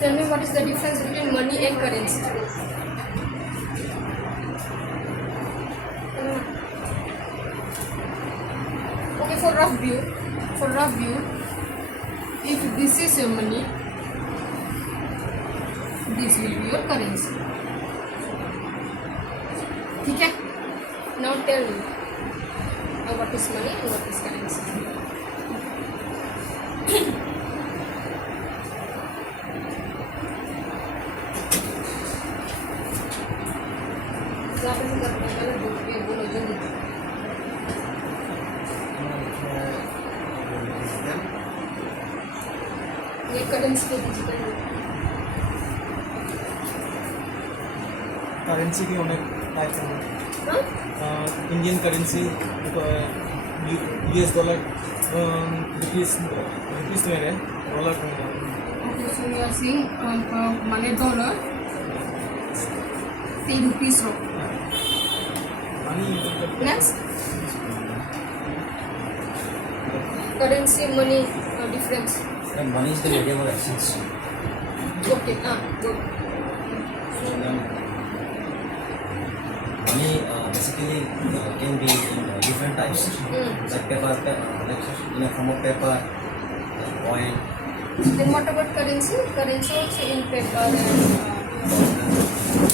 Tell me what is the difference between money and currency? Okay, for rough view, if this is your money, this will be your currency. Okay? Now tell me what is money and what is currency. ये currency के digital currency কি অনেক type আছে Indian currency US dollar rupees মেরে dollar Okay, so we are seeing money dollar 3 rupees ro. আমি Next, currency money difference. Money is the medium of exchange. Okay, good. Money basically can be in different types, like paper, like in a form of paper, coin. Then what about currency? Currency also in paper and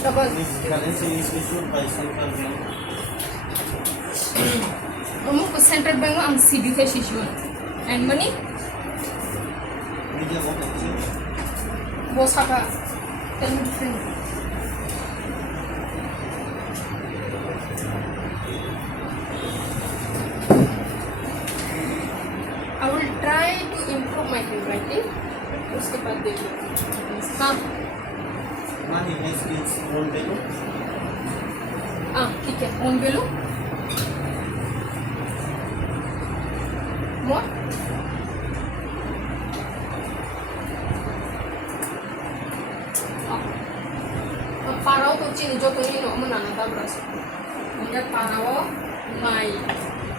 double. Currency is issued by central bank. Almost central bank ang CB cash issue. And money? Medium of exchange. Boss haka. Tell me different. I will try to improve my handwriting. उसके बाद देखिए. हाँ. Money has its own value. ठीक है. On value. More. Parau tu cini jodoh ni no mana nak beras. Mungkin parau mai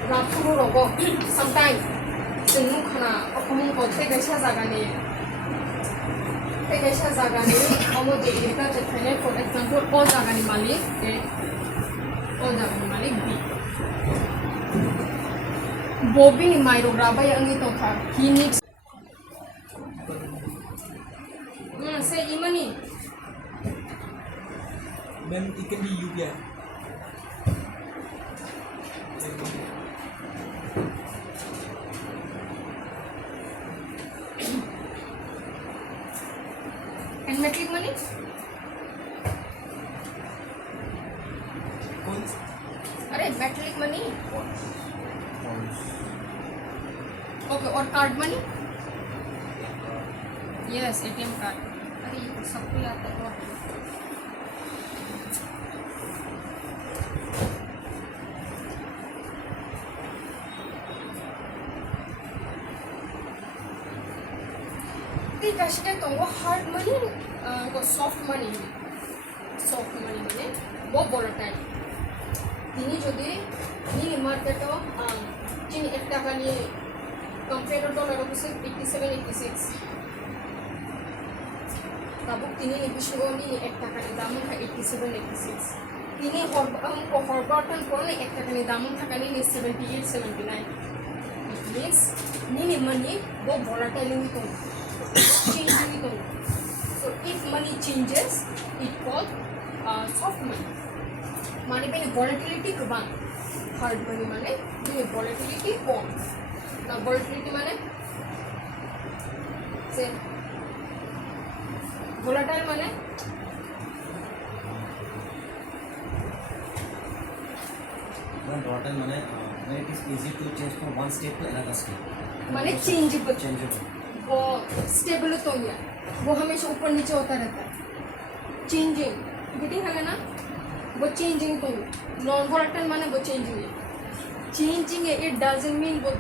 rapuru rogo. Sometimes senu kana aku mungkin tegesa jaga ni. Tegesa jaga ni. Kamu jadi kita cakapnya for example, all jaga ni malik, all jaga ni malik B. Bobby ni mai raba yang itu kah. He needs. Say imani. Men it can be UPI. And metric money? Coins. अरे metric money? Okay, और card money? Yes, ATM card. अरे ये तो सबको याद है तो. ठीक है शेयर तो वो hard money को soft money माने वो volatile ini যদি ini market তো চিনি এক টাকা নিয়ে কম্পেয়ার ডলার হচ্ছে 87 তারপর তিনি নিবিশো নিয়ে এক টাকা নিয়ে দাম থাকে 87 তিনি হরবাটন করে এক টাকা নিয়ে দাম থাকে নিয়ে 78 79 it means ini money वो volatile नहीं तो changing it. So if money changes, it called soft money. Money when volatility come, hard money माने when volatility come. Now volatility माने say volatile माने Volatile money when it is easy to change from one state to another state. माने changeable. Changeable. वो stable तो नहीं है, वो हमेशा ऊपर नीचे होता रहता है. चेंजिंग, गेटिंग है ना? वो चेंजिंग तो नॉन वोलेटाइल माने वो चेंजिंग है. चेंजिंग है, it doesn't mean वो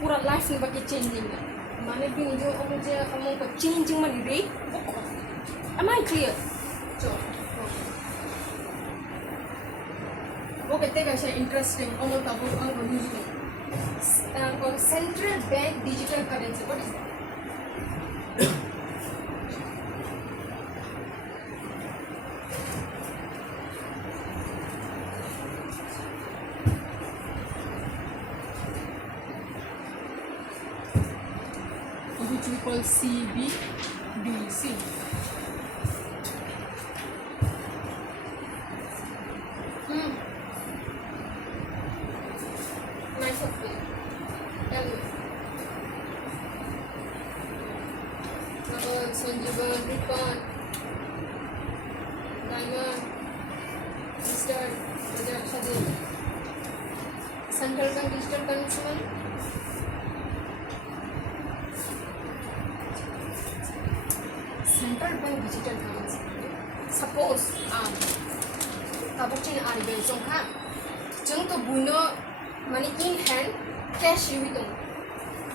पूरा लाइफ में बाकी चेंजिंग है. माने भी जो मुझे हमों को चेंजिंग माने रेट वो कौन? Am I clear? चलो. वो कहते हैं कैसे इंटरेस्टिंग अमल का वो यूज में. Central bank digital currency. What is that? called CBDC. Nice of you. Tell me. Sanjeevan, Ripon, Diamond, Mr. Rajat Shadid. Central Bank Digital Currency money. Central Bank Digital Currency. Suppose kabucin RBI jongkha जों तो बुनो माने in hand cash युवी दं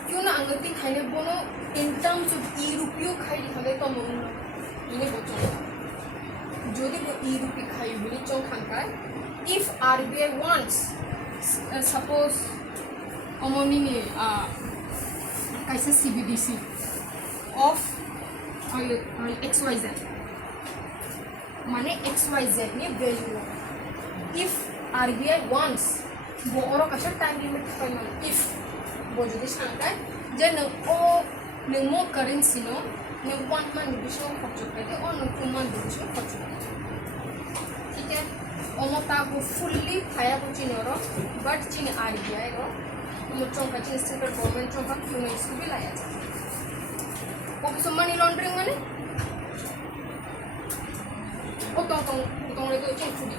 क्यों ना अंगती खाने बोनो in terms of रुपये खाई दिखाने तो मन इन्हें बच्चों जो दी वो रुपये खाई बिनी चों खानका if RBI wants suppose अमोनी ने कैसे CBDC of XYZ माने XYZ ने value if RBI wants वो और कैसे time limit खाई मान if वो जो दिस नांका जब न मो currency नो न 1 month division खर्च करते और न 2 month division खर्च करते ठीक है ओमो ताको fully खाया को चीन और but चीन RBI रो ओमो चोंका चीन central government चोंका क्यों नहीं इसको भी लाया जाए ओके सो मनी लॉन्ड्रिंग माने ओ तो ले तो चेक फुडी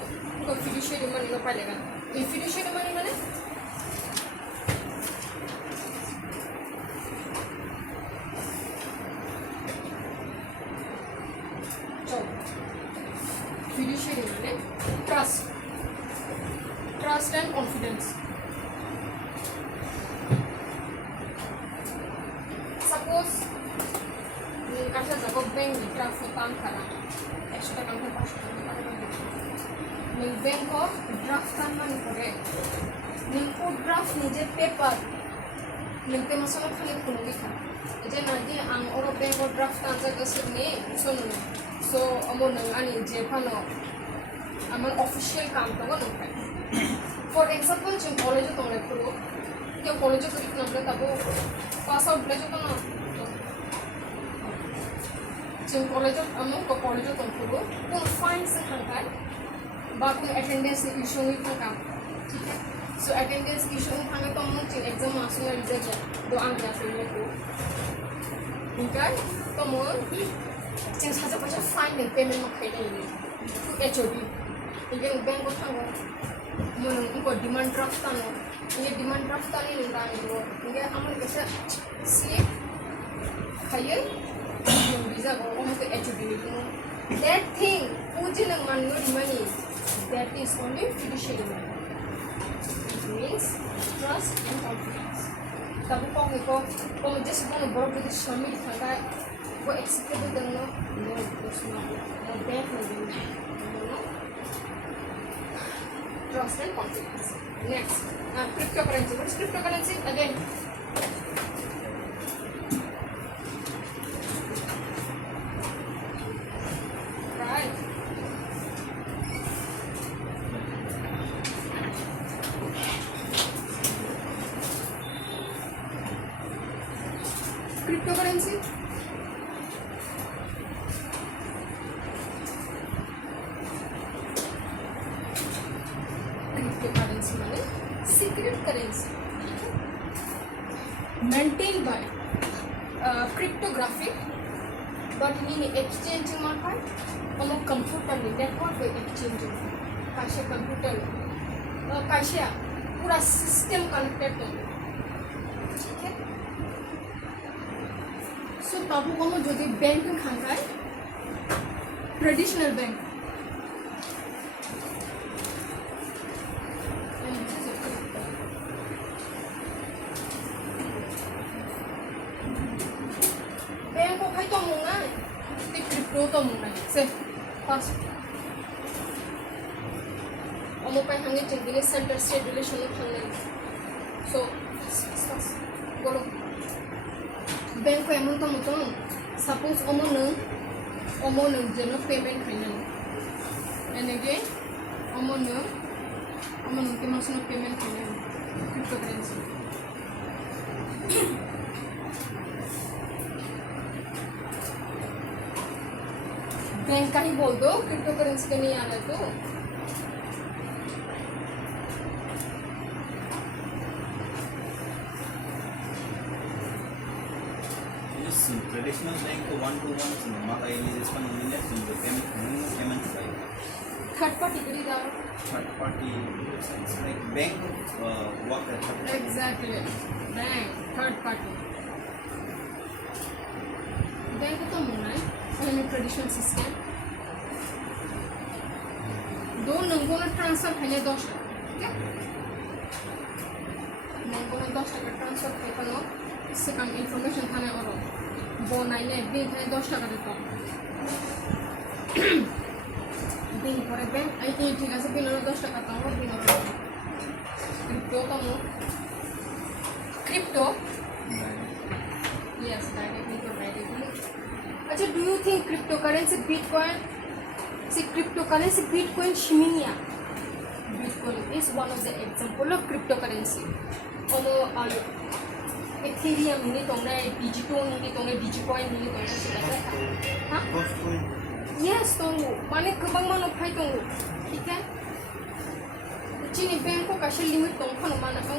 को फिडुशियरी मनी लो पालेगा ये फिडुशियरी मनी माने चलो फिडुशियरी माने ट्रस्ट एंड कॉन्फिडेंस सपोज कैसे जगह बैंक ड्राफ्ट काम करा एक्स्ट्रा काम के पास मैं बैंक को ड्राफ्ट काम नहीं करे मैं को ड्राफ्ट निजे पेपर लेते मसला खाली खुलो लिखा जे नदी आं और बैंक को ड्राफ्ट काम जगह सिने सुनो सो अमो नंगानी जे फानो अमन ऑफिशियल काम तो नहीं फॉर एग्जांपल जो कॉलेज तो नहीं करो क्या कॉलेज तो इतना बड़ा तब पास आउट ले जो तो ना जो कॉलेज अमो को कॉलेज तो करो तो फाइन से खानका बाकी अटेंडेंस इशू हुई खानका ठीक है सो अटेंडेंस इशू हुई खानका तो अमो जो एग्जाम मासुं रिजल्ट दो आंक जाते हैं को इनका तो अमो जो साजा पैसा फाइन में पेमेंट में खाई नहीं तो HOD इनके बैंक को थांगो अमो उनको डिमांड ड्राफ्ट तानो ये डिमांड ड्राफ्ट तानी निका निको इनके अमो कैसे स्लिप खाइए visa go almost HOD that thing pujin ang man no money that is only fiduciary money it means trust and confidence tabu ko just ko boro ko shamil thanga ko acceptable dang no it's not no bank no trust and confidence next cryptocurrency what is cryptocurrency again cryptocurrency माने secret currency maintained by cryptographic but in exchange market on computer network by exchange Kashe computer काशे पूरा system connected है ठीक है सो ताबू को जो दे bank खानका है traditional bank bank को खाई तो मुंगा ते क्रिप्टो तो मुंगा से पास अमो पे हंगे चिंतिने सेंटर स्टेट रिलेशन में खाने सो बोलो बैंक को एमन तो मुतो सपोज अमो नंग जनो पेमेंट खाइना एनेगे अमो नंग के मासनो पेमेंट खाइना क्रिप्टोकरेंसी बैंक का ही बोल दो, क्रिप्टो करेंसी का नहीं आ रहा है तो। This traditional bank one-to-one materialization only payment by third party करी दाओ। third party. It's like bank work at third party. Exactly, bank third party. Bank तो मुना है, पहले ट्रेडिशनल सिस्टम। दो नंगों ने ट्रांसफर पहले 10 ठीक है? नंगों ने 10 टका ट्रांसफर पे करो, इससे कम इंफॉर्मेशन थाने और वो नाइने बैंक है 10 टका देता हूँ। बैंक पर बैंक आई थिंक ठीक है से बिना 10 टका था और बिना क्रिप्टो का मो क्रिप्टो यस डायरेक्टली तो डायरेक्टली। अच्छा, do you think crypto currency bitcoin see cryptocurrency bitcoin shiminia bitcoin is one of the example of cryptocurrency ono ethereum ni tong na digital ni tong na digicoin ni tong na sila ha Dogecoin. yes tong mane kubang mano phai tong ठीक है चीनी bank को कैसे limit तों खनो माना तो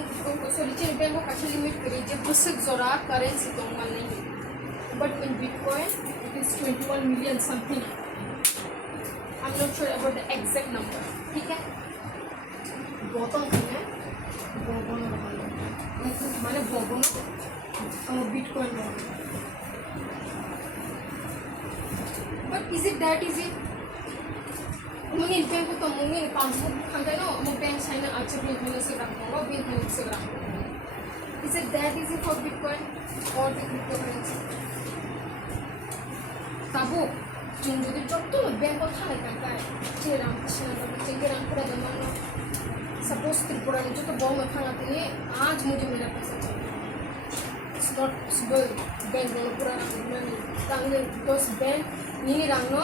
sorry चीनी बैंक को कैसे लिमिट करी जब बुसक जोरा करेंसी तों मान नहीं but in bitcoin it is 21 million something I'm not sure about the exact number. ठीक है? बॉटम है, बॉटम माने bottom bitcoin But is it that easy? मुझे बैंक को तो मुझे पासबुक खाते ना, मुझे बैंक साइन अच्छे बैंक में से रखूँगा, बैंक में से रखूँगा. Is it that easy for Bitcoin or the cryptocurrency? Tabo जों जो जब तो बैंक को थाने करता है चेराम किसी चेराम पूरा जमाना सपोज त्रिपुरा में जो तो बहुत मत खाना के लिए आज मुझे मेरा पैसा चाहिए it's not possible बैंक वालों पूरा रंग तांगे because बैंक नहीं रंगनो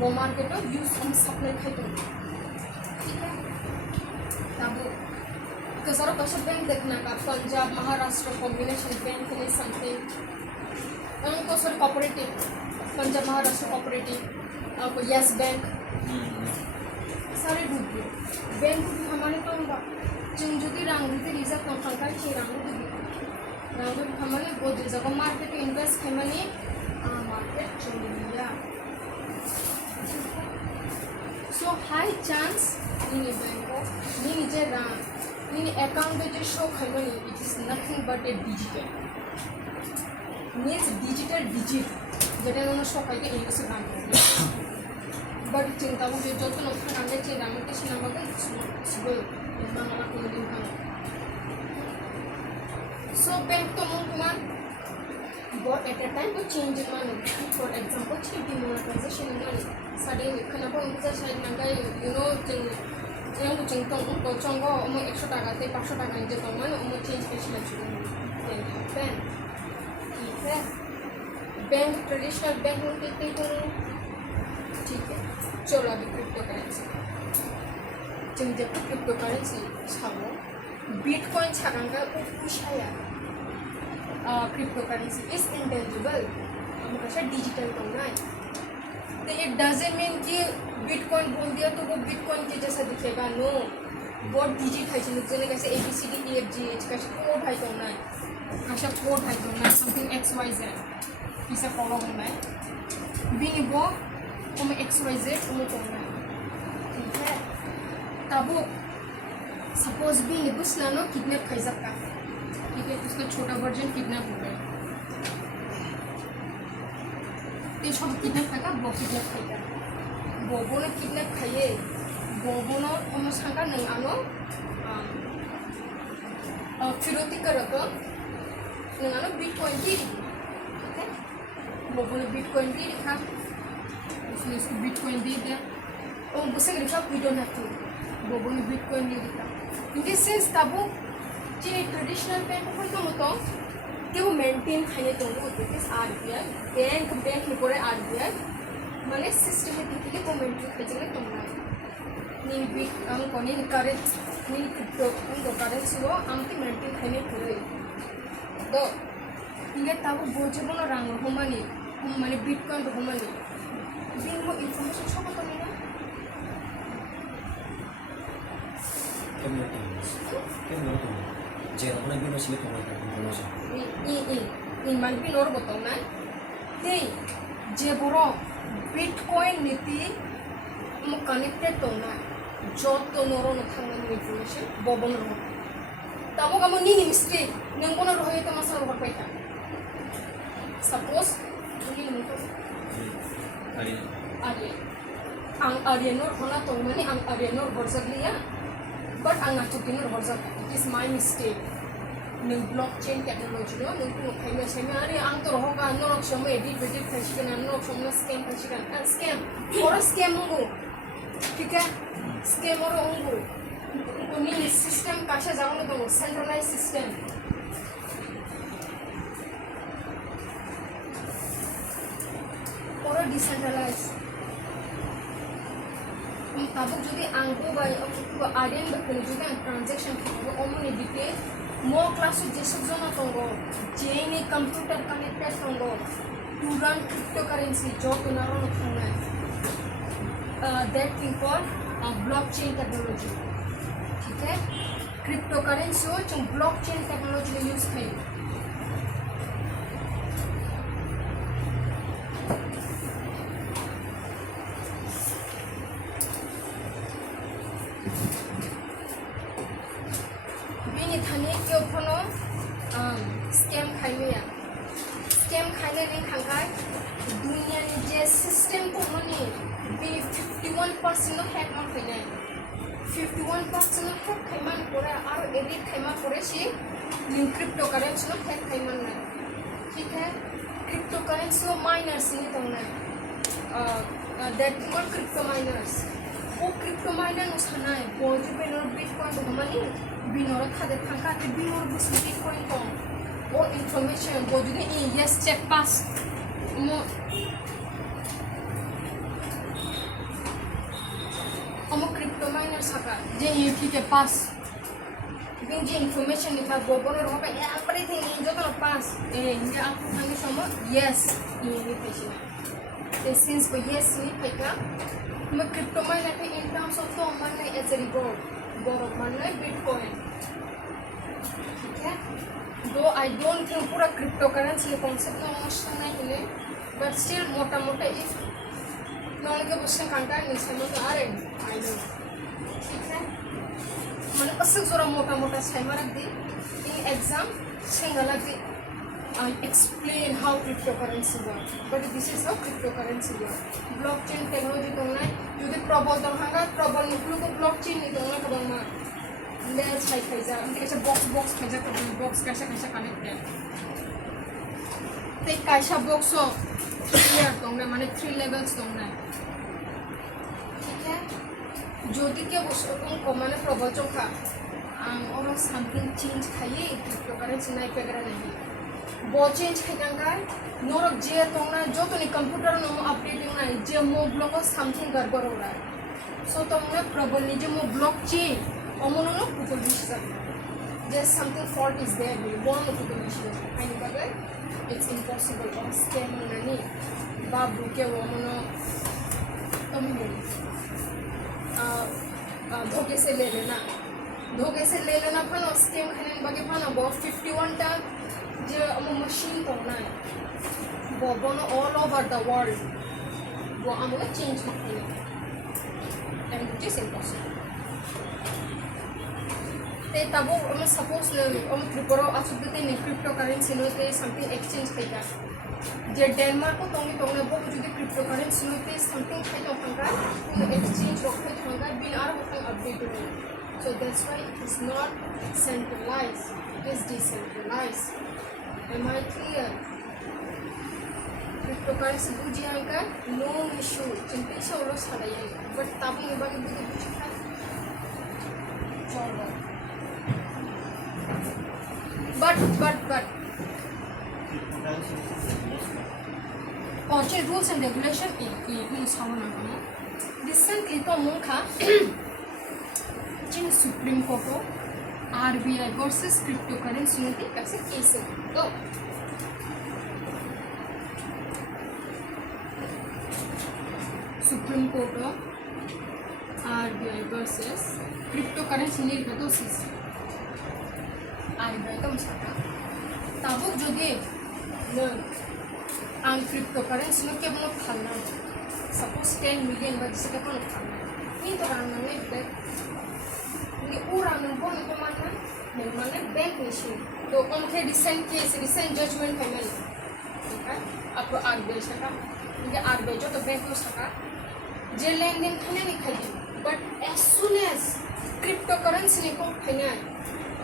वो मार्केट में यूज़ हम सप्लाई खाते हैं ठीक है ताबो कसारों कशा बैंक देखना का पंजाब महाराष्ट्र कॉम्बिनेशन बैंक में समथिंग उनको sir cooperative Punjab Maharashtra cooperative आपको यस बैंक सारे डूब गए बैंक भी हमारे तो जों जुदी रांगुते रिजर्व कॉन्ट्रैक्ट का चे रांगु हमारे बहुत जगह मार्केट इन्वेस्ट है मनी मार्केट चोलिया सो हाई चांस इन बैंक को नीचे रांग इन अकाउंट में जो शो है money it is nothing but A digital means digital digit যেটা আমরা সবাইকে ইংলিশে নাম করি বাট চিন্তা করছি যত নতুন আমরা চিন্তা আমি কিছু নাম বলতে সুবল বাংলা কোনো দিন ভালো সো ব্যাংক তো মন but at a time to change in money for example change demonetization in money suddenly kana po unsa side nanga you know yang to ching tong to chongo mo 100 টাকা তে 500 টাকা নিতে তো মানে mo change পেছিলা ছিল then ठीक है bank traditional bank में कितने करूँ ठीक है चलो अभी क्रिप्टो करेंसी जों जब क्रिप्टो करेंसी छावो बिटकॉइन छागांगा उशाया क्रिप्टो करेंसी इज इंटेंजिबल हम कैसा डिजिटल करना है तो इट डजंट मीन कि बिटकॉइन बोल दिया तो वो बिटकॉइन के जैसा दिखेगा नो बहुत डिजिट है जिन्हें कैसे ABCDEFGH कैसे कोड है करना है अच्छा कोड है तो मैं समथिंग XYZ इसे फॉलो करना है बिनी वो हमें XYZ हमें करना है ठीक है तब वो सपोज बिनी बुस लानो किडनैप कर सकता ठीक है उसका छोटा वर्जन किडनैप हो गया तो सब किडनैप खाएगा वो किडनैप खाएगा वो ने किडनैप खाइए वो ना हम सांगा नहीं आनो फिरोती करो तो नंगानो बिटकॉइन दी ठीक है वो बोले बिटकॉइन दी लिखा उसने इसको बिटकॉइन दे दिया और उसे लिखा वी डोंट हैव टू वो बोले बिटकॉइन दे लिखा क्योंकि सेंस तबो चीनी ट्रेडिशनल बैंक को तो मतो कि वो मेंटेन खाने तो वो होते हैं RBI बैंक में पूरे RBI माने सिस्टमेटिकली वो मेंटेन खाने तो ना नहीं बिट हम कोनी करेंट नहीं क्रिप्टो उनको करेंसी वो हम की मेंटेन खाने पूरे तो इन्हें तब बोझे बोलो रंग होमानी हम माने बिटकॉइन तो होमानी bin mo information choco to nila Kemudian Jero na binosili ko na information. in man bin or botong na hey je boro bitcoin niti mo connected to na jot to noro na thang information bobon ro tamo kamo ni mistake nang kono ro hoy to masal ro paita suppose ni ni to Arya ang Aryanor hona to mani ang Aryanor borzag liya but ang atukinor borzag it is my mistake nung blockchain technology no nung kuno khaima sema ari ang to ro ka no rok somo edit khashkan no rok somo scam khashkan and scam or scam ngo ठीक है scam or ngo kuni system kasha jagano to centralized system or decentralized तब যদি आंगो bye Aryan बखने যদি transaction खाबो ओमने दिके मो class जे सब जना तंगो जेनी कंप्यूटर कनेक्टेड तंगो टू रन क्रिप्टोकरेंसी जो तो नारो नखना that thing called blockchain technology ठीक है क्रिप्टोकरेंसी हो जो ब्लॉकचेन टेक्नोलॉजी में यूज है स्कैम खाइलिया स्कैम खाइले नहीं खांगाय दुनिया ने जे सिस्टम को मनी बी 51% हैक मा खाइने 51% हैक खाइमान करे और एडिट खाइमा करे सी क्रिप्टोकरेंसी नो हैक खाइमान ना ठीक है क्रिप्टोकरेंसी माइनर्स नि तंगना दैट कॉल्ड क्रिप्टो माइनर्स वो क्रिप्टो माइनर नो सनाय बोजु बेनर बिटकॉइन को मनी बिनोर खादे खांका ते बिनोर बुस बिटकॉइन को or information go to the yes check pass mo crypto miner saka je ye ठीक है pass bin je information ni tha gobo ro ba ya apre thing ni jo to pass inja आप थांगे सम yes ये ni पेशना ते since को yes ni पेका mo crypto miner के in terms of तो मन as a reward borrow मन bitcoin ठीक है though I don't think पूरा cryptocurrency concept में मुश्किल नहीं है but still मोटा मोटा if नॉन के क्वेश्चन कंटेंट नहीं समझ आ रहे I know ठीक है मैंने पसंद जोरा मोटा मोटा स्कीम रख दी in exam single the I explain how cryptocurrency works but this is how cryptocurrency works blockchain technology तो नहीं जो दे प्रॉब्लम तो हंगा प्रॉब्लम निकलू तो blockchain नहीं तो ना कब मैं लेयर छाई खाइजा उनके कैसे बॉक्स खाइजा कभी बॉक्स कैसे कनेक्ट है ते कैसा बॉक्स हो लेयर तो ना माने 3 लेवल्स तो ना ठीक है जो दी के बॉक्स को माने प्रॉब्लम जो का और समथिंग चेंज खाइए क्रिप्टोकरेंसी नहीं पेगरा नहीं वो चेंज खाइगा नोरक जे तो ना जो तो नहीं कंप्यूटर नो अपडेटिंग ना जे मो ब्लॉक समथिंग गड़बड़ हो रहा है सो तो ना प्रॉब्लम नहीं जे मो blockchain omono kukulisha there's something fault is there we want to kukulisha and but it's impossible or scam nani babu ke omono tommo धोखे से ले लेना फनो स्कैम खाने बाकी फनो वो 51 टा जो मशीन कोना है वो बोनो all over the world वो हमको चेंज करते हैं and it is impossible ते तबो हम सपोज हम त्रिपुरा असुद्ध ते क्रिप्टोकरेंसी नो ते समथिंग एक्सचेंज खाइगा जे डेनमार्क को तोंगे वो जो क्रिप्टोकरेंसी नो ते समथिंग खाइगा फंगा एक्सचेंज रोके फंगा बिन आर होता अपडेट हो so that's why it is not centralised it is decentralised am I clear cryptocurrency बुझियांगा नो इशू चिंता सोलो सालाये बट तब ये बाकी बुझिया चलो but पहुंचे rules and regulation in सावन आना recently तो मुंखा जिन सुप्रीम कोर्ट को RBI versus cryptocurrency के कैसे केस है तो Supreme Court of RBI versus cryptocurrency निर्गतोसिस RBI का मसाला ताबुक जोगे न आं cryptocurrency नो क्या बनो खाना suppose 10 million बजे से क्या बनो खाना ini तो राम ने back ini orang yang bon itu mana bank issue तो उनके recent case recent judgment है मैंने ठीक है आपको RBI से का इनके RBI जो तो बैंक को सका जे लेन-देन खाने नहीं खाई but as soon as cryptocurrency ने को खाने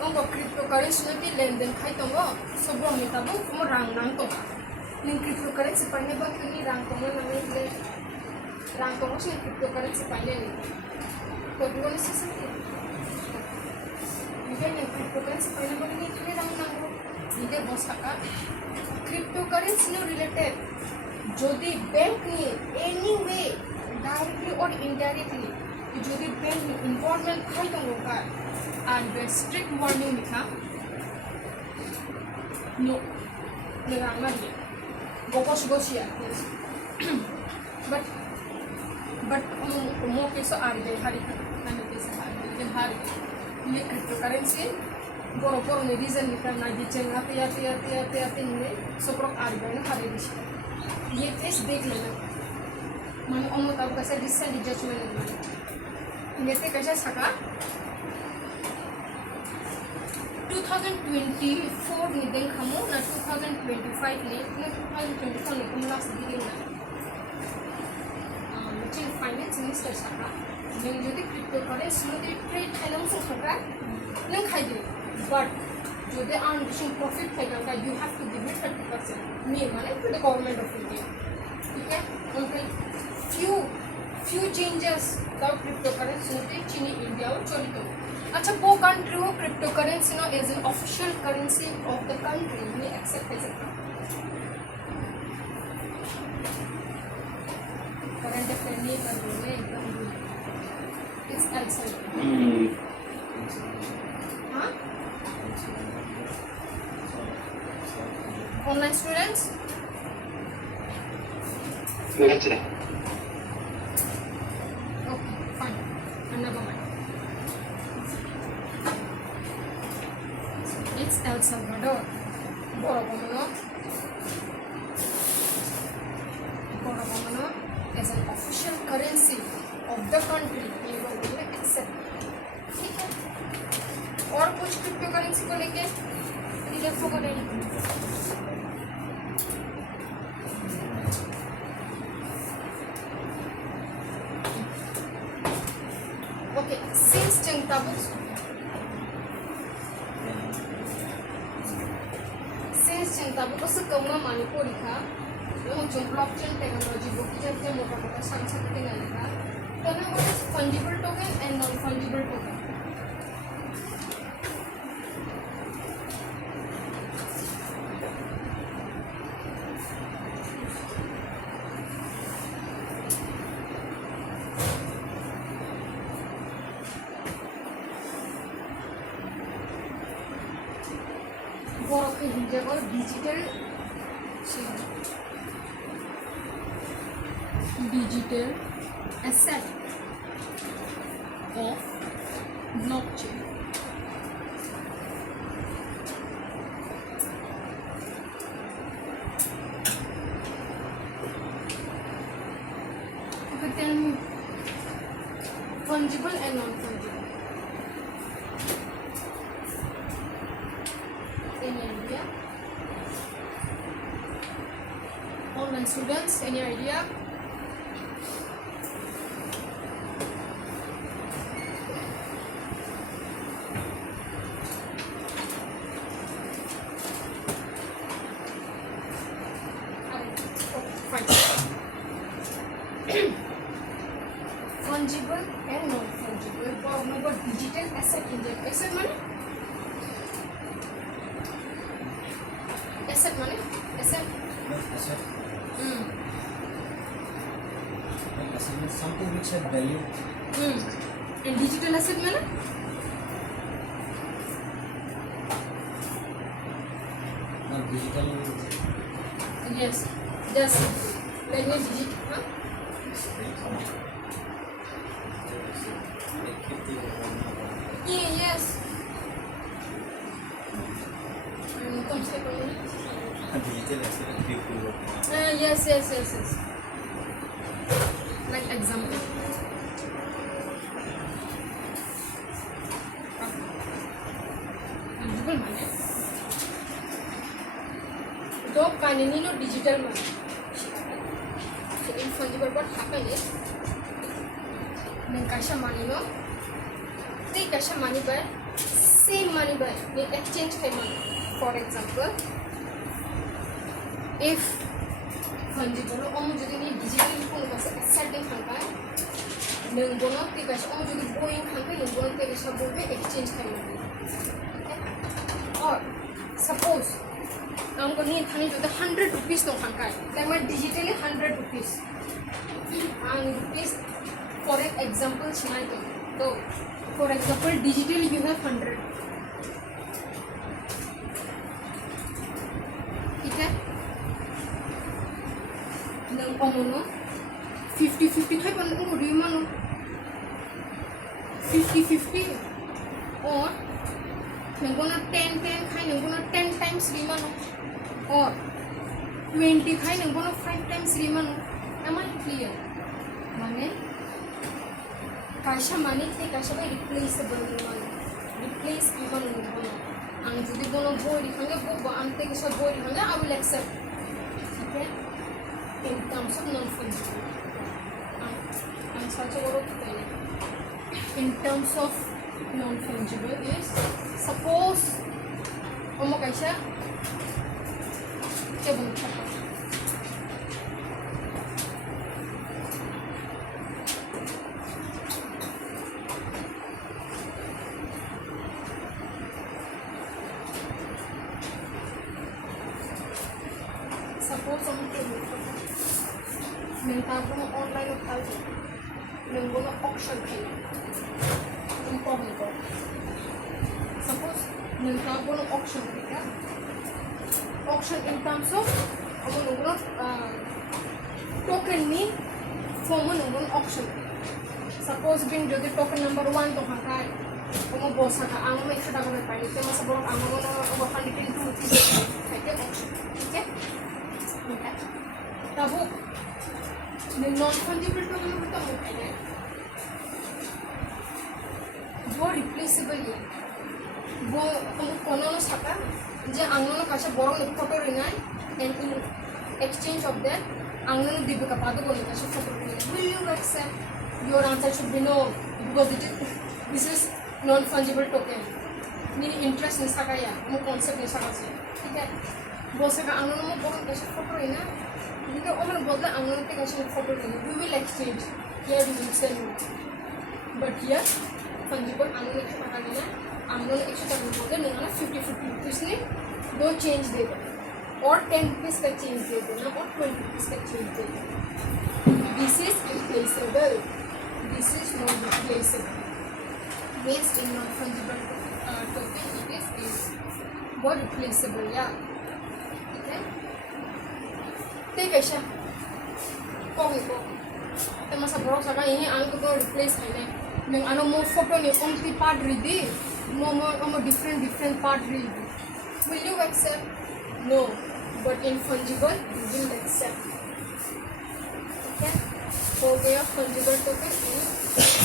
उनको cryptocurrency ने भी लेन-देन खाई तो वो सब वो में तब वो रंग तो नहीं cryptocurrency पढ़ने बाद नहीं रंग तो मैं ले रंग तो मुझे cryptocurrency पढ़ने नहीं तो वो नहीं सकते इधर नहीं cryptocurrency पढ़ने बाद नहीं खाने रंग इधर बहुत सका cryptocurrency ने related जो दी बैंक ने anyway directly or indirectly जो दी बैंक ने involvement खाई तो होगा and the strict warning लिखा no निरांगा नहीं गोपोश गोशिया but more कैसे RBI हारी करने कैसे हारी ये cryptocurrency बोरो ने reason निकालना जिचें आते इनमें सोप्रो RBI ने हारी दिशा ये केस देख लेना माने उम्मीद अब कैसे डिसीजन जजमेंट लेना ये ते कैसे सका 2024 ने देख हमो ना 2025 ने 2024 ने कुमला से दिखेगा मुझे फाइनेंस मिनिस्टर सका जो cryptocurrency में ट्रेड फाइनेंस सका नहीं खाई but जो दे earn profit खाएगा you have to give it 30% me माने to the government of India ठीक है उनके few changes का cryptocurrency ने चीनी इंडिया और चोरी तो अच्छा वो country हो cryptocurrency ना as an official currency of the country ये accept है सकता current affair नहीं कर रहे हैं एकदम it's outside हाँ online students okay fine never mind it's El Salvador Borobomono as an official currency of the country ये लोग accept ठीक है और कुछ cryptocurrency को लेके देखो करें okay since jengtabuk उस कमना मानिपुरी का वो जो ब्लॉकचेन टेक्नोलॉजी वो की जैसे मोटा सांसद के नाम का तो ना वो fungible token and non fungible token और digital asset of blockchain then fungible and non-fungible any idea online students any idea fungible and non-fungible for number digital asset in the asset money asset money asset Asset. Asset means something which has value. and digital asset money Not digital. yes just like digital huh? Yeah, yes. Come second one. Digital asset and crypto. Yes. Like example. Fungible money. Dog kanini no digital money. So in fungible what happen is kasha money no take kasha money by same money by exchange kai money. For example, if fungible omo jodi ni digital phone ka asset khangka nengbono te kasha omo jodi borrowing khangka nengbono te kasha bolbe exchange kai money. Or suppose हमको नहीं थाने जो 100 rupees तो खंका है मैं digitally 100 rupees rupees for एक example छिनाई तो for example digitally you have 100 ठीक है नंग ओमोनो 50-50 खाई बंद को रिमानो 50-50 और नंगोना 10 खाई नंगोना 10 टाइम्स रिमानो or 20 खाई नंगोना 5 times रिमानो. Am I clear? माने kasha money ते kasha by replaceable रिमानो. Replace रिमानो नंगोना. आंग जुदी बोनो बोई रिखांगे बो आंते kasha बोई रिखांगे I will accept. Okay? In terms of non-fungible. I'm such a word of in terms of non-fungible is suppose omo kasha suppose nengtago online utal nengbono auction kai incognito suppose nengtago auction kai auction in terms of token ni form auction suppose bin jodi token number 1 to hakai omo bosa ka amo mai khata ko pai te ma sabor amo no 102 take auction ठीक है तब non fungible token तो होता है वो replaceable है वो कोनो न सका जे आंगनो काशा बड़ फोटो रिनाय and in exchange of that आंगनो दिबे का पादो बोले काशा फोटो रिनाय will you accept your answer should be no because this is non fungible token मेरी interest नहीं सका या वो concept नहीं सका से ठीक है वो सका आंगनो मो बड़ काशा फोटो रिनाय लेकिन ओमन बदला आंगनो ते काशा photo रिनाय we will exchange here you will send me but here fungible आंगनो के पता नहीं है आंगनो 100 तक बोले नहीं 50-50 रुपीस ने दो चेंज दे दो और 10 रुपीस का चेंज दे देना और 20 रुपीस का चेंज दे देना this is replaceable this is not replaceable based in non fungible token it is what replaceable yeah okay ठीक है शा कौन को तो मसा बड़ा सका यही आंग को रिप्लेस है ने मैं आनो मो फोटो ने only part Reedy more different part read. Will you accept? No, but in fungible you will accept. Okay? हो गया fungible token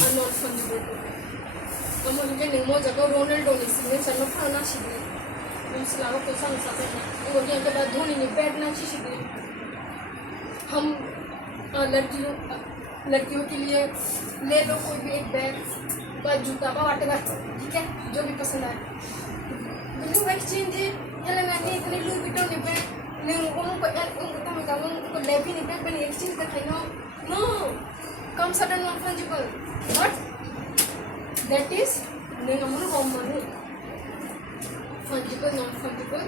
and non fungible token. हम उनके निमो जगह रोनाल्डो ने सिग्नल चलो खाना सीधे हम सिलावा पैसा नहीं सकते हैं वो क्या के बाद धोनी ने बैट ना सीधे हम लड़कियों के लिए ले लो कोई भी एक बैग बस जूता बा वाटे बस ठीक है जो भी पसंद आए will you exchange it ये लगा नहीं इतने लूँ बिटो नहीं बैग नहीं उनको तो मैं कहूँ उनको ले भी नहीं बैग पहले exchange कर खाई no come sudden non fungible but that is नहीं हमने कौन माने fungible non fungible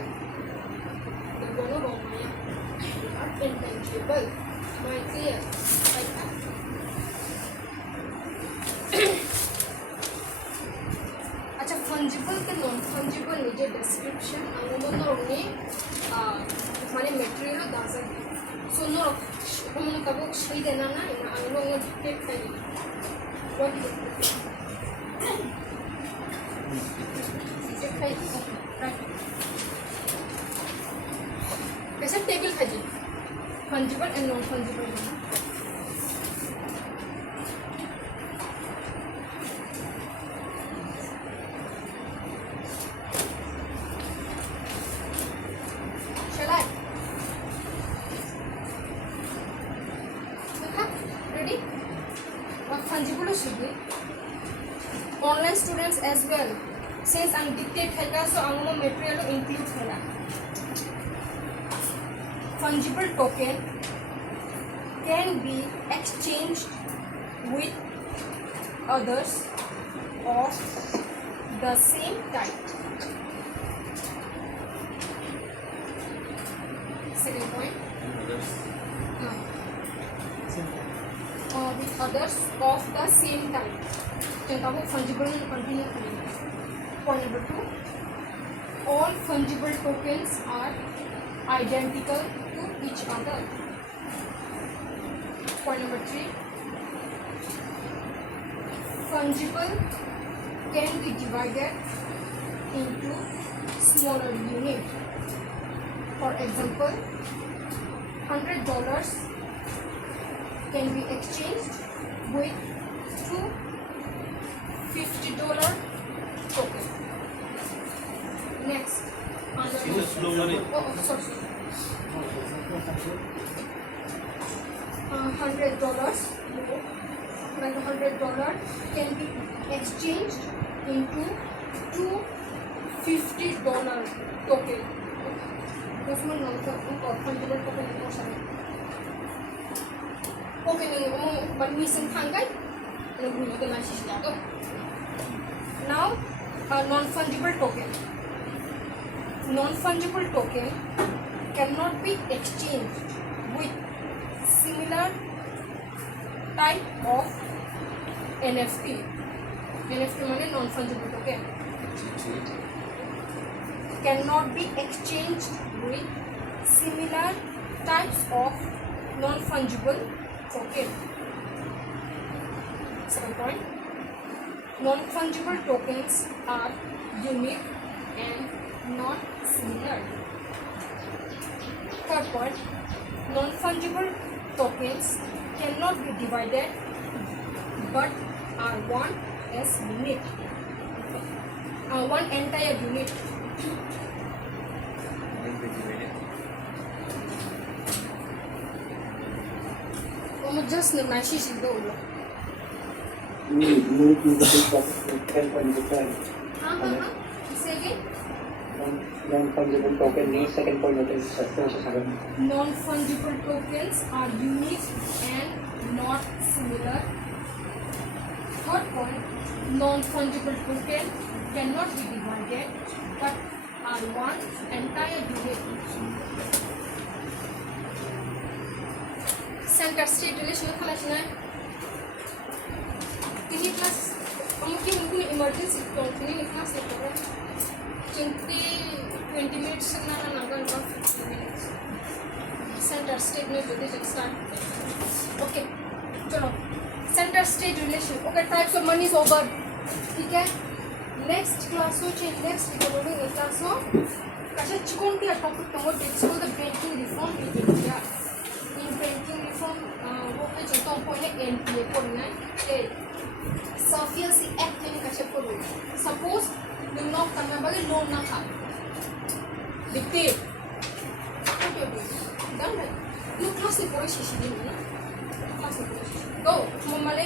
दोनों कौन माने not intangible my clear like that अच्छा fungible के non fungible नीचे description अंगों में तो उन्हें हमारे material दाज़ा So no, kamu kabuk sih deh nana, ina anglo ngetik tadi. What? Sisip tadi, right? कैसे टेबल खाजी फंजिबल एंड नॉन फंजिबल चलाए ready और फंजिबल सीधे online students as well since I'm dictate है so I'm material include है fungible token can be exchanged with others of the same type. Second point. With others of the same type. Then fungible continue. Point number 2. All fungible tokens are identical to each other. Point number 3. Fungible can be divided into smaller units. For example, $100 can be exchanged with two $50 tokens. Next. This is slow money. Oh, sorry. $100 like $100 can be exchanged into two $50 token. That's my fungible token. Okay, but missing hangai. Now, a non-fungible token. Non-fungible token cannot be exchanged with similar type of NFT. NFT means non-fungible token. Cannot be exchanged with similar types of non-fungible token. Second point. Non-fungible tokens are unique and not similar. Third point, non-fungible tokens cannot be divided but are one as unit. One entire unit. Just nashi sido ulo. Say again. Non-fungible token ni second point natin sa second. Non-fungible tokens are unique and not similar. Third point, non-fungible token cannot be divided but are one entire unit. Center state relation khalasna. This class mungkin emergency continue class lekar. 20 minutes na nagal 15 minutes. Center state में जो देख start. Okay, चलो. Center state relation. Okay, types of money is over. ठीक है. Next class हो change next economic class हो. कैसे chicken की topic तो वो discuss the banking reform in India. In banking reform वो है जो तो पहले NPA पढ़ना है. Sufficiency Act में कैसे पढ़ो. Suppose you not करना वाले loan ना खा. Dictate. Okay, done right. You class में पढ़े शीशी दिन ना. Class में पढ़े शीशी. Go. मम्माले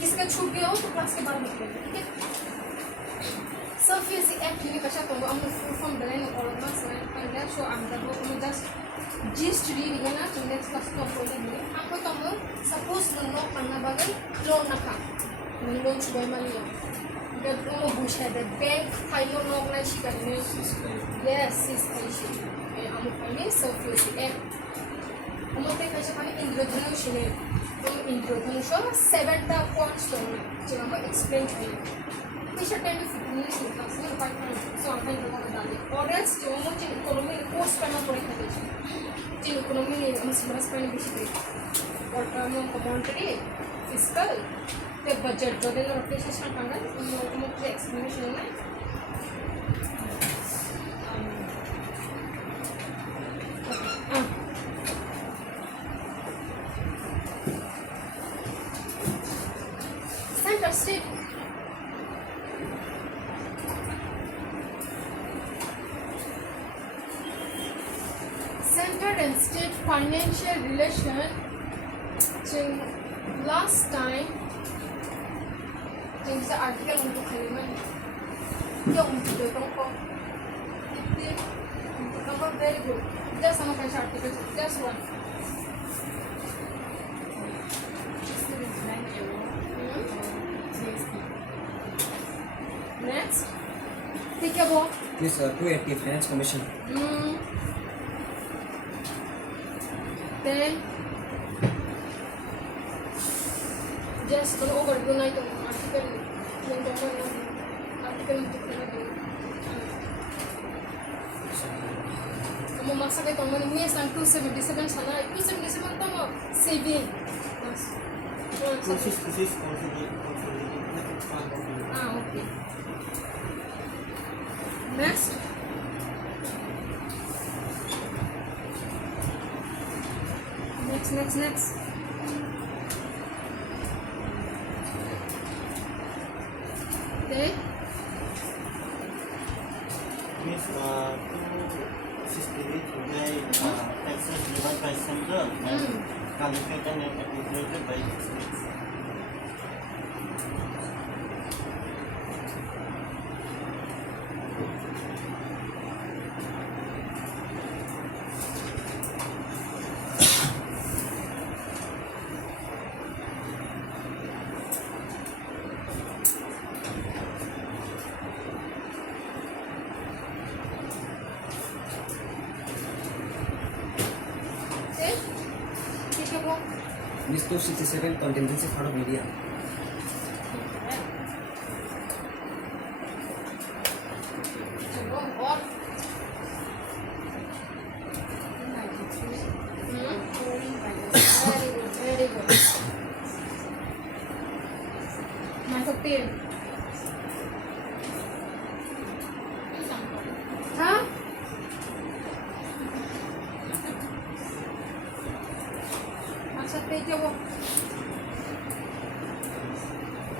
किसका छूट गया हो तो क्लास के बाद निकलेंगे. ठीक है. Sufficiency Act में कैसे तो हम full form डालेंगे और ना sir and that's so I'm just reading है ना तो next class में पढ़ेंगे. आपको तो हम suppose loan करना वाले loan ना खा. लोन छुड़ाई माली है जब वो बुझे द बैंक फाइलो नॉक ना शिकाने यस इस कैसे हम पहले सफिशिएंट है हम तो कैसे पानी इंट्रोडक्शन है तो इंट्रोडक्शन 7 टा पॉइंट्स तो जो हम एक्सप्लेन करेंगे कैसे 10 to 15 मिनट्स में क्लास में पार्ट 1 सो हम लोग बता दें और एल्स जो हम इकोनॉमी कोर्स करना पड़ेगा Tin economy ni mas paling basic. Monetary, fiscal, the budget. So then our places are coming. More explanation na. Center state. Center and state financial relation. So last time, there's an article untuk kalian. Yang untuk datang ko. Itu very good. Just sama kayak article. Just one. Next. Think about. This 280 Finance Commission. Then just go over the night article yung article untuk kamu maksa kayak kamu ni sang 277 sana 277 tama saving mas This is okay next next okay Means 268 today taxes given by central and calculated and calculated by states. okay think about This 267 contingency fund of media. और very good मैं तो पेड़ हाँ अच्छा पे क्या वो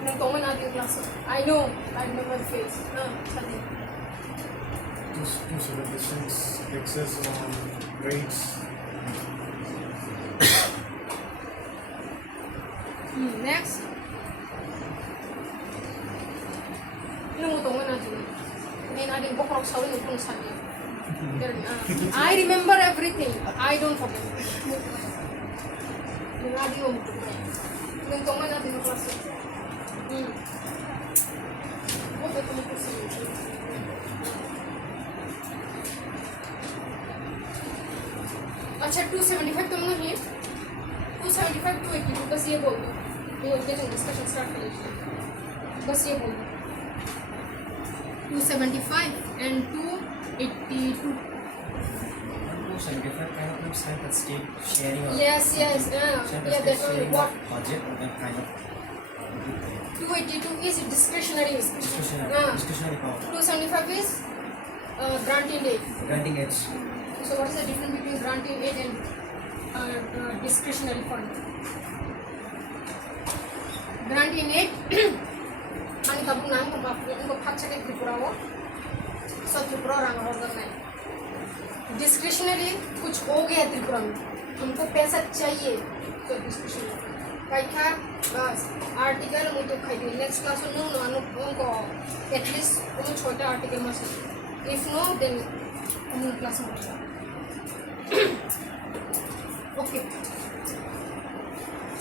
मैं तो मैं ना दी class I know I remember the face हाँ चलिए 276 excess on rates. Next. Nung utong na dito. Ngayon ading bokrok sa ulo kung saan niya. I remember everything. I don't forget. Nung ading utong na. Nung utong na dito class. Okay, kung sa अच्छा 275 तुम नहीं 275 282 बस ये बोल दो ये okay तुम discussion start कर लीजिए बस ये बोल दो 275 and 282 275 kind of looks like a state sharing of yes central yeah state that's sharing what of budget or that kind of 282 is discretionary discretionary power. 275 is granting aid Granting aids. so what is the difference between granting aid and discretionary fund granting aid ani kabu nang ko bapu ko phakcha ke tripura ho सब त्रिपुरा रंग order में discretionary कुछ हो गया त्रिपुरा में हमको पैसा चाहिए तो डिस्क्रिशनरी पैसा बस आर्टिकल मुझे खाई दी नेक्स्ट क्लास में नो नो उनको एटलीस्ट उन छोटे आर्टिकल में से इफ नो देन उन क्लास में okay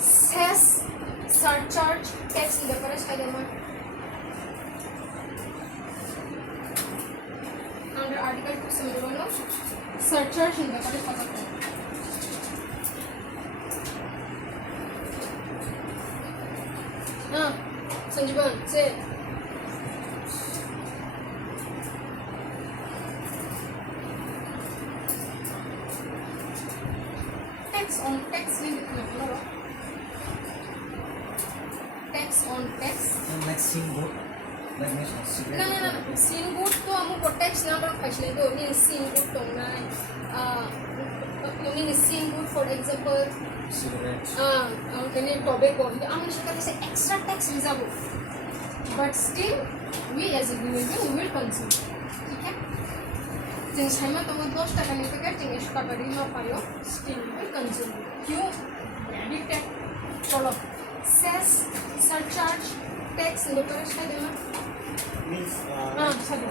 cess surcharge tax in the करेज का जमा under article 271 surcharge in the current protocol. Sanjivan, say. tax ni no tax on tax Like sing book, like me, cigarette. na sin good to amu ko tax na ba kaisle do ni sin good to na ni sin good for example Cigarettes. kene tobacco amu shikate se extra tax rizabo but still we as a human being will consume ठीक है जिन समय तो 10 টাকা নিয়ে থেকে 300 টাকা ঋণ পাইও still will consume क्यों addicted चलो cess surcharge tax लेकर शायद ना means sorry.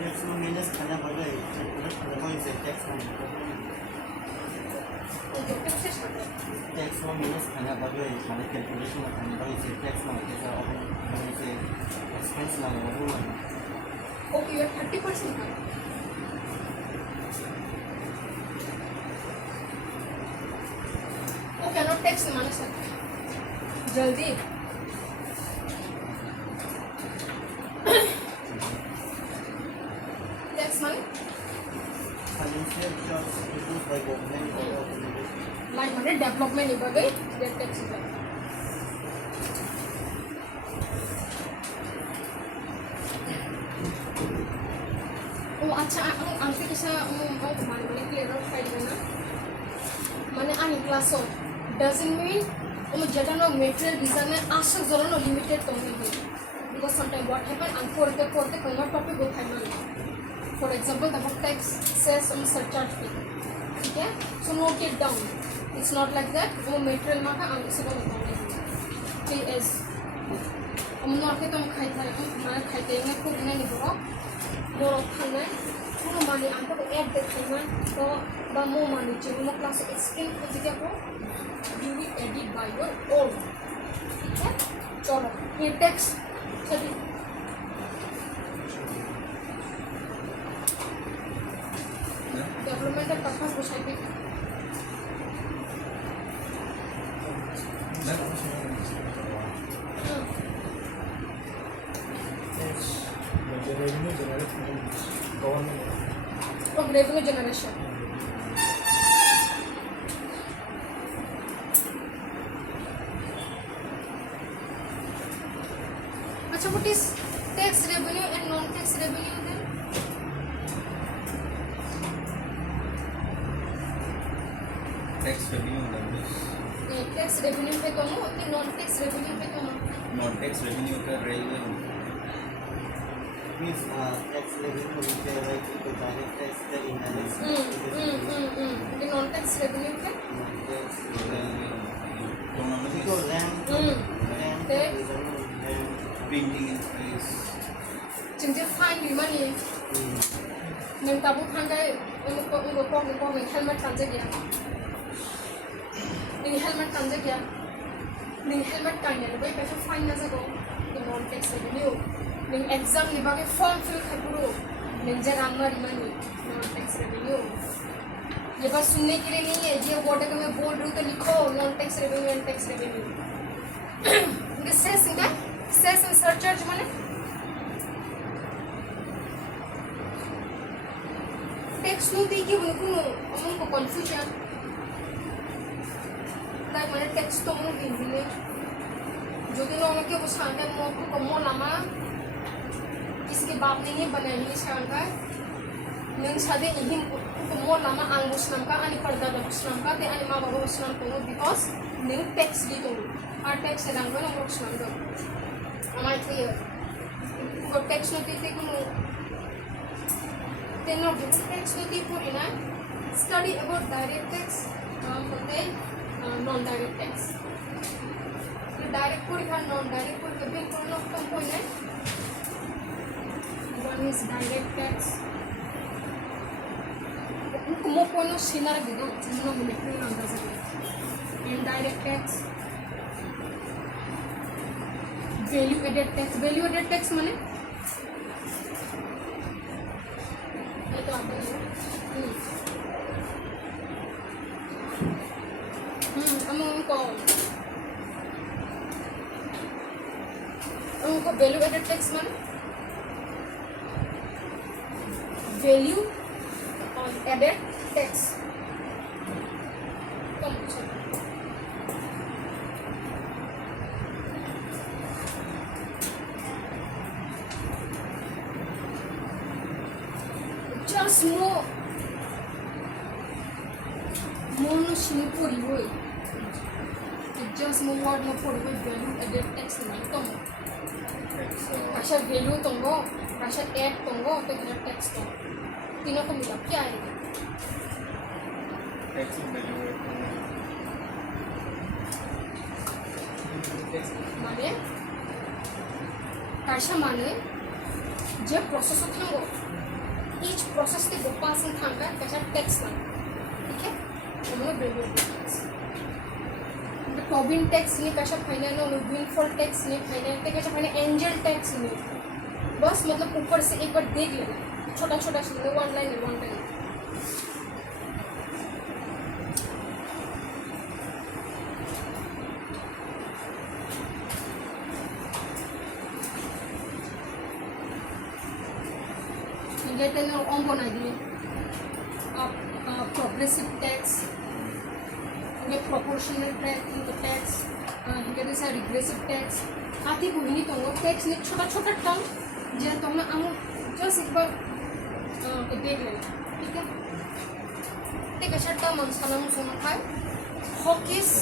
tax no minus खाना बड़ा है वो इसे tax no tax no minus खाना बड़ा है खाने calculation खाना बड़ा इसे tax no इसे अपन इसे expense ना वो okay you are 30% okay no tax माने सर जल्दी tax माने financial charges produced by government or organization like माने development इबागे that tax इबागे oh अच्छा आंटी कैसा mau माने clear out कर देना माने आनी क्लास हो doesn't mean যেটা না মেটেরিয়াল ডিজাইনে আসল জন্য লিমিটেড তো নেই because sometimes what happen and পড়তে কোনো টপিক উঠাই না for example the text says on surcharge fee ठीक है so note it down it's not like that वो मेटेरियल माका हम इसे को बताने okay as हम नॉर्थ तो खाई खाते हैं खूब नहीं बरो बरो खाना पूरा माने हमको तो ऐड देखना तो बा मो माने जो मो क्लास एक्सप्लेन कर दिया को you will edit by your own ठीक है चलो ये टेक्स्ट चलिए डेवलपमेंट का पर्पस बताइए The revenue generated from government. from revenue generation अच्छा what is tax revenue and non tax revenue then Tax revenue numbers. tax revenue पे कम हो कि non tax revenue पे कम हो Non-tax revenue का railway. means tax revenue which arrives into direct tax the indirect ये non tax revenue पे tax Railway. so land land Tax. revenue land Printing in place. chính fine vì money nhưng ta cũng tham gia con mình helmet tham gia kìa mình helmet tham gia kìa mình helmet cả nhà với cái fine na जागो the non tax revenue mình exam ni बाके form fill कर करो mình जगह हमारी money non tax revenue ये बस सुनने के लिए नहीं है ये बोर्ड अगर मैं बोल रही हूँ तो लिखो non tax revenue and tax revenue this says in that says and surcharge माने टेक्स्ट नु देखिए उनको हमको कंफ्यूजन लाइक मैंने टेक्स्ट तो मुझे हिंदी जो दिन उनके वो शांत मोको कमो लामा इसके बाप ने ये बनाई है शांत नंग सादे इहिम कमो लामा आंगुस नाम का अनि पर्दा बस नाम का ते अनि माँ बाबा बस नाम को बिकॉज नंग टेक्स्ट दी तो आ टेक्स्ट से रंग ना बस नाम दो हमारे क्लियर वो टेक्स्ट नु देखते को they know the tax no tipo ina study about direct tax hotel non-direct tax the direct purika non-direct purika bilkul no component one is direct tax como kono sinar gido no military nanda sabe indirect tax value added tax mane हमको value added tax माने value on added tax कम just mo no shini poriwoi just mo word no poriwoi value added text nai tom kasha value tongo kasha add tongo to kina text to tino ko mila kya hai Text value মানে kasha mane je process thango each process te go passing thanga kasha text na ठीक है हमने value the Tobin text ni kasha final no windfall text ni final ते kasha final angel text ni बस मतलब ऊपर से एक बार देख लेना छोटा छोटा से वन लाइन लेते हैं ऑन बना दिए प्रोग्रेसिव टैक्स ये प्रोपोर्शनल टैक्स ये जैसे रिग्रेसिव टैक्स आती बुनी तो वो टैक्स ने छोटा छोटा टर्म जे तो ना हम जस्ट एक बार देख लेना ठीक है ठीक है टर्म हम सलाम सुना था Hawking's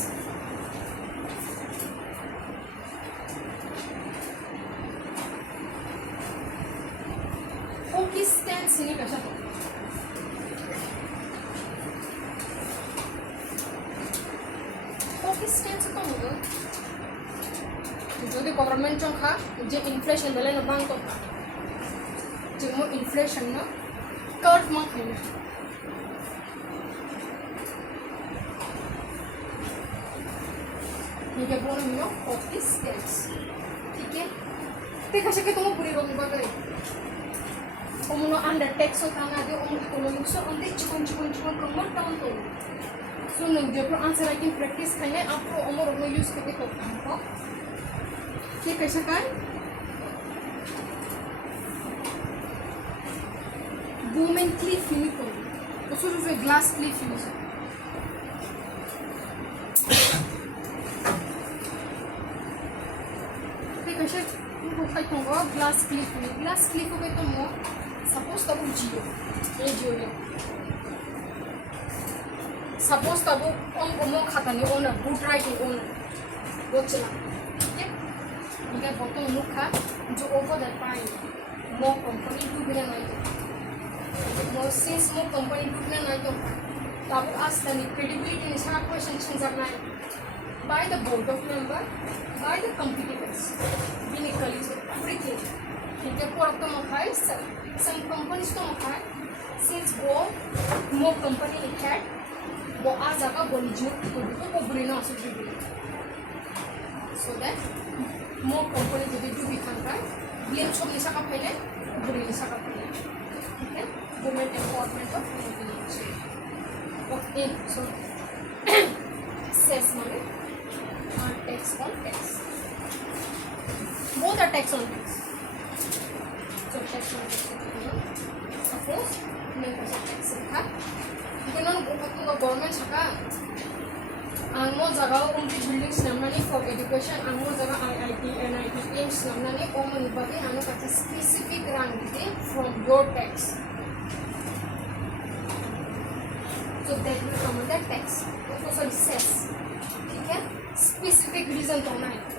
hawkish stance ini kasha to hawkish stance ko mo jodi government chong kha je inflation bele no bang to je mo inflation na curve ma khaina ये बोल रही हूँ hawkish stance ठीक है ते kasha ke तुम पूरी रोग बगले Omuno under text so tanga de omuno economic so on the chikon promote down to so no je pro answer writing practice खाने आपको ओमर ओमर यूज करके तो हमको क्या कैसा कर वुमेन क्लिफ यूनिक को उसको जो ग्लास क्लिफ यूज क्या कैसा को खाई तो ग्लास क्लिफ को तो मो suppose tabu jiyo ये जियो ले suppose tabu om खाता नहीं owner boot writing owner वो चला ठीक है इनका बॉटम मुखा जो over the time more company to बिना नहीं तो more since more company to बिना नहीं तो tabu ask the credibility in some questions करना है by the board of member by the competitors being colleagues everything ठीक है पर अब तो मुखा है some companies तो होता है since वो more company it had वो आ जाएगा बोली जो तो वो बुरी ना असुर भी so that more company जो भी भी खाना है ये छोड़ नहीं सका पहले बुरी नहीं सका पहले ठीक है women empowerment of women okay so says माने tax on tax both are tax on tax so tax on tax suppose नहीं कर सकते सिखा लेकिन उन गवर्नमेंट सका आंगो जगह उनकी बिल्डिंग्स नमनी फॉर एजुकेशन आंगो जगह IIT NIT एम्स नमनी ओमन बगे आंगो का specific rank they from your tax so that will come under tax तो सॉरी सेस ठीक है स्पेसिफिक रीजन तो ना है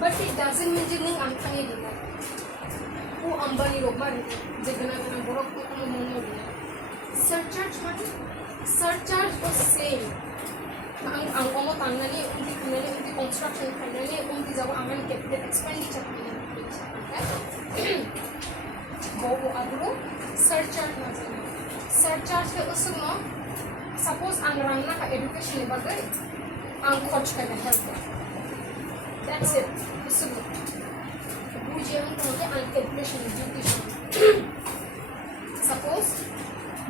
but it doesn't mean jing angkhangi dina ku ambani rok mari je gana borok ko kono mono dina surcharge mati surcharge was same ang omo tangani unti kunani unti construction finally unti jago aman capital expenditure okay bo adro surcharge mati surcharge ke usno suppose ang rangna ka education bagai ang khorch ka help that's it usno buje हम तो के ang calculation education suppose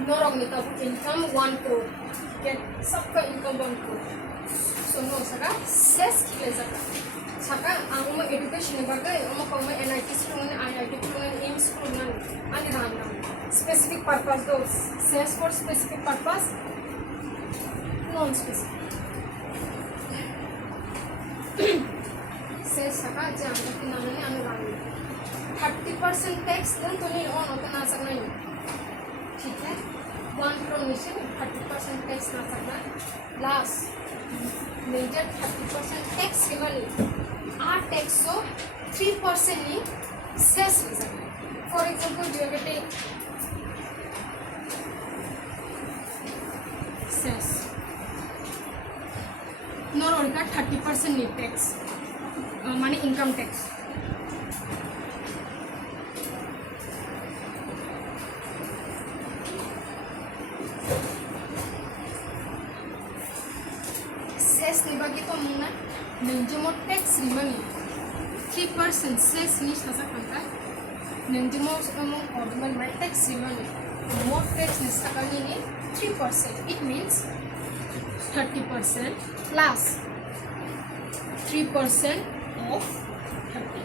नोरंग तब income 1 crore के सबका income 1 crore so no सका cess किले जका सका आंगो education बागे ओम कोम NIT student IIT student AIIMS student अनि राना specific purpose दो cess for specific purpose non specific cess सका जे आंगो की नाने अनुरानी 30% टैक्स दें तो नहीं ऑन होता ना सकना ही, ठीक है। 1 करोड़ नीचे 30% टैक्स ना सकना। लास्ट मेजर 30% टैक्स के वाले आ टैक्स so 3% ही सेस ले सकते। फॉर एग्जांपल जो अगर टेक सेस नॉर्मल का 30% नी टैक्स माने इनकम टैक्स सेस निबागी तो मुना नंजमो टैक्स रिमनी 3% सेस नि सासा कंटा नंजमो अमंग ऑर्डिनल में टैक्स रिमनी मोर टैक्स नि सकनी नि 3%। It means 30% plus 3% of 30.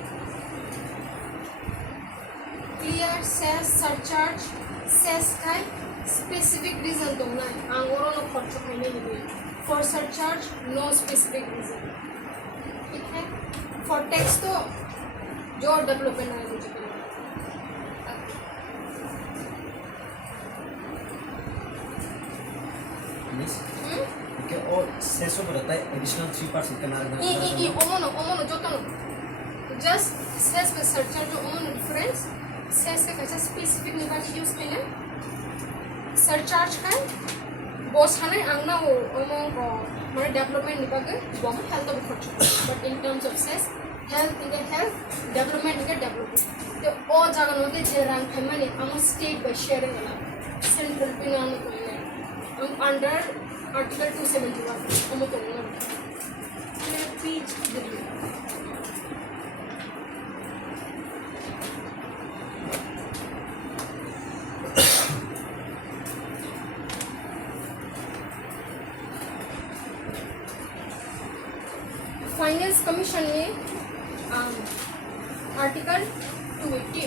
Clear sales surcharge sales का specific reason तो ना आंगोरों ने खर्च करने नहीं for surcharge no specific reason, ठीक है। for tax तो जो डेवलपमेंट है मुझे Miss, okay, और सेस ऊपर रहता है एडिशनल 3% का नाम ई ओमोनो जो तो just सेस में surcharge जो ओमोनो डिफरेंस सेस का कैसा स्पेसिफिक निकाल यूज करने surcharge का बॉस हने अंगना वो ओमोनो माने डेवलपमेंट निकाल बहुत हेल्थ ऑफ खर्च but in terms of cess health इनके हेल्थ डेवलपमेंट इनके डेवलपमेंट तो और जगह नोके जे रैंक है माने हम स्टेट बाय शेयरिंग वाला सेंट्रल पिनानो को हम अंडर आर्टिकल 271 हम तो मेरा पेज देखिए फाइनेंस कमीशन में आर्टिकल 280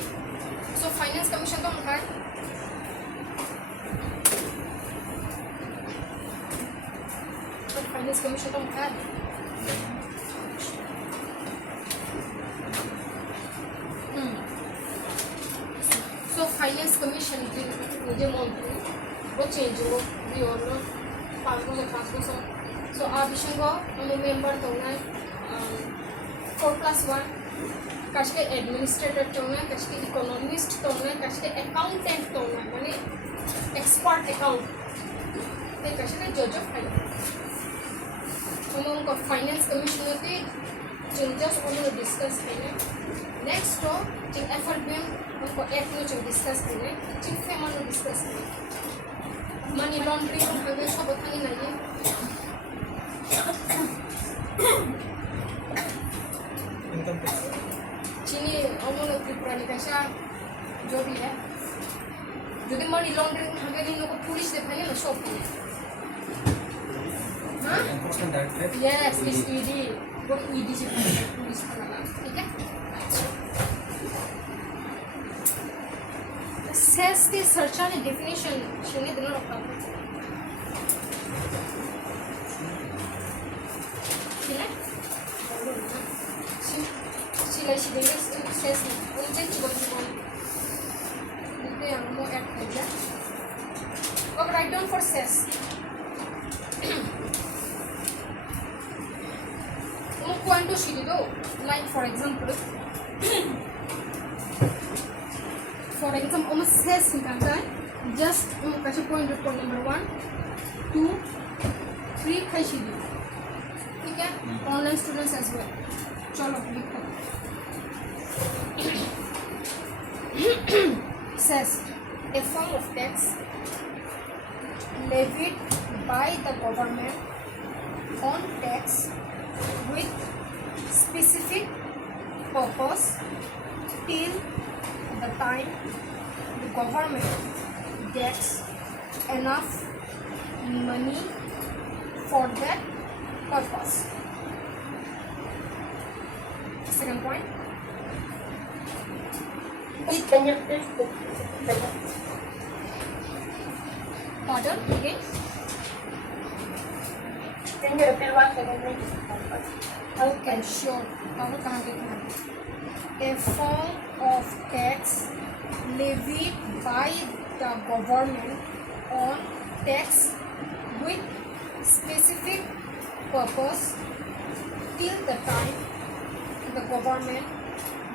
सो फाइनेंस कमीशन तो उनका है फाइनेंस कमीशन तो उनका है सो फाइनेंस कमीशन की मुझे मंत्री वो चेंज हो भी और ना 500 सो आप इशंगो हम मेंबर तो ना 4+1 कश्के एडमिनिस्ट्रेटर तो ना कश्के इकोनॉमिस्ट तो ना कश्के अकाउंटेंट तो ना माने एक्सपर्ट अकाउंट ते कश्के जज ऑफ फाइनेंस हम उनको फाइनेंस कमीशन होते चेंजेस उन्होंने डिस्कस किए नेक्स्ट तो जिन एफआरबीएम उनको एक्ट में जो डिस्कस किए जिन फेमन में डिस्कस किए मनी लॉन्ड्रिंग हमें सब बताने नहीं इनकम टैक्स चीनी उन्होंने त्रिपुरानी कैसा जो भी है जो भी मनी लॉन्ड्रिंग हमें इन लोगों को पुलिस देखने ना सब हाँ एनफोर्समेंट डायरेक्टरेट यस इस ईडी वो ईडी से पुलिस का नाम ठीक है सेस की सर्चा ने डेफिनेशन शुने दिनों रखा ठीक है सिलाई सिलाई सेस उनसे चिपक itu yang mau add aja. Oh, write down for ses. Mau quanto sih itu? Like for example, ses kan? Just kasih point report number 1, 2, 3 kasih dia. ठीक है? Online students as well. चलो लिखो. Says a form of tax levied by the government on tax with specific purpose till the time the government gets enough money for that purpose. Second point. Pardon again? Can you repeat once again? Okay, sure. Power कहाँ के कहाँ? a form of tax levied by the government on tax with specific purpose till the time the government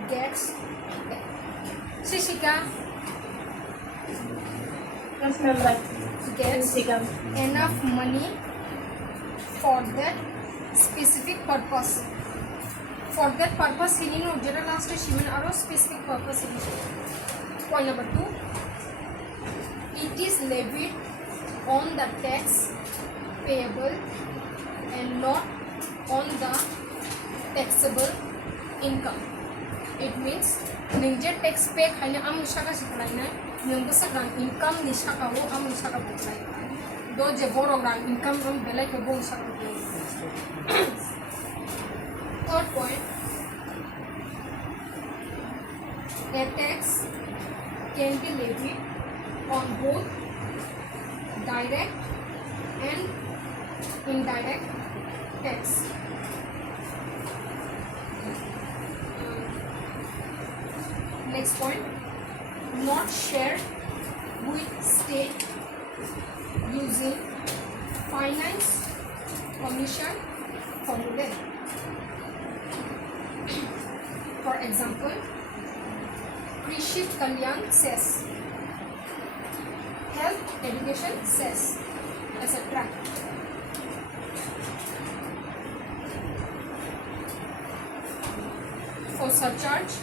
gets Shishika Yes, ma'am. Like, gets Shishika. enough money for that specific purpose. For that purpose, he knew general last shipment or specific purpose. Point number 2. It is levied on the tax payable and not on the taxable income. It means ningje tax pay khane amu shaka siklai na nung sakrang income ni shaka wo amu shaka buklai do je borograng income rom belai ke bong shaka buklai. Third point, a tax can be levied on both direct and indirect tax. Next point, not shared with state using finance commission formula. For example, Krishi Kalyan cess, health education cess, etc. For surcharge,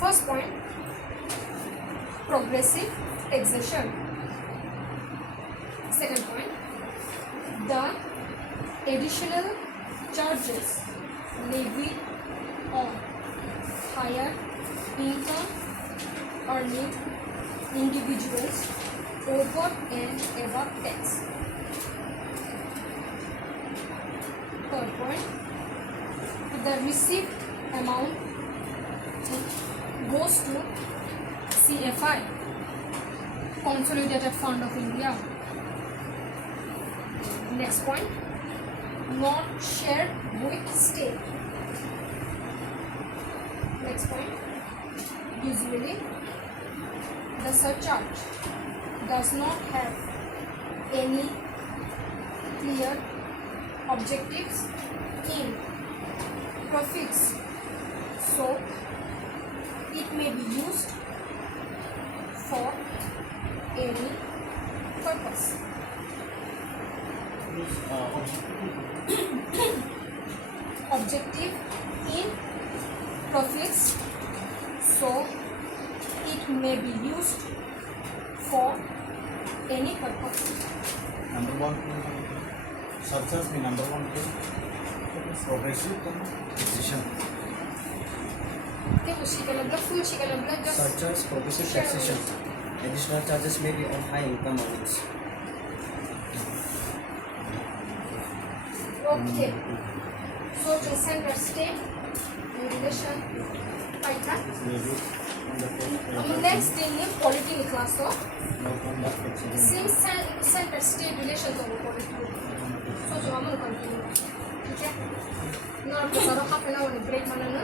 first point, progressive taxation. Second point, the additional charges levied on higher income earning individuals over and above tax. Third point, the received amount goes to CFI, Consolidated Fund of India. Next point, not shared with state. Next point, usually the surcharge does not have any clear objectives in profits, so it may be used for any purpose. Objective in profits, so it may be used for any purpose. Number one, surcharge में number one पे progressive Taxation. Okay, full just Surcharge, progressive taxation. Additional charges may be on high income earnings. okay. So to center state in relation like that. Next thing is quality in class of same center state relation to quality. So जो हम लोग continue, ठीक है? ना आपको सारा half an hour break मानना,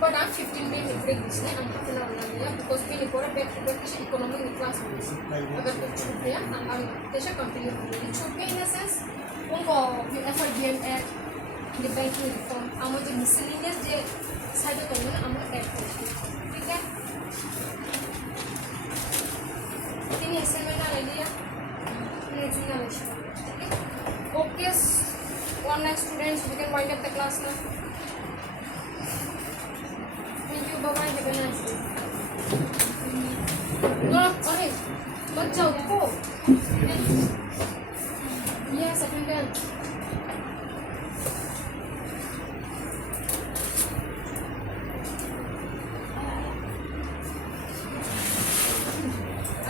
but I'm 15 minute break इसलिए हम half an hour ना लिया because पहले पूरा back to back किसी economic in class में अगर कुछ छूट गया हम कैसे continue करेंगे? छूट गया in a sense उनको FRBM Act, the banking reform, हम जो miscellaneous जे साइड तो ना हम लोग add करेंगे, ठीक है? ini seminar idea ini journalism. Okay, one next students we can wind up the class now. Thank you, bye bye, have a nice day. No, अरे मत जाओ देखो. Yes, attendance.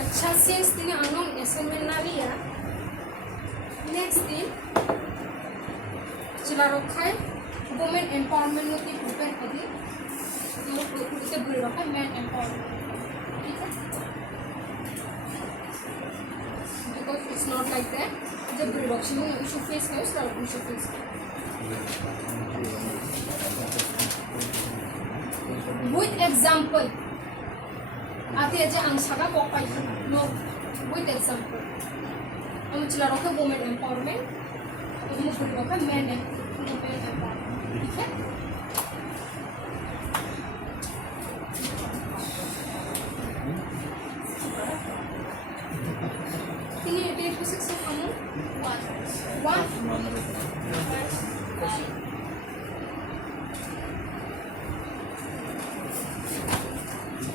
अच्छा since tini anong assignment na liya next din sila rokhai women empowerment no ti prepare kadi yo ite bule rokhai man empowerment ठीक है is not like that. The reduction you should face first or you should face. With example. Ati aja ang saga ko kay no. With example. Ang chila roke women empowerment. Ang mo puri roke men empowerment. ठीक है? Ini dia pusing kamu. One.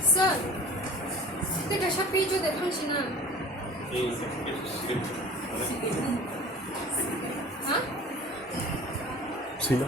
Sir, kita कैसा page हो देखा ना? हाँ? ছিল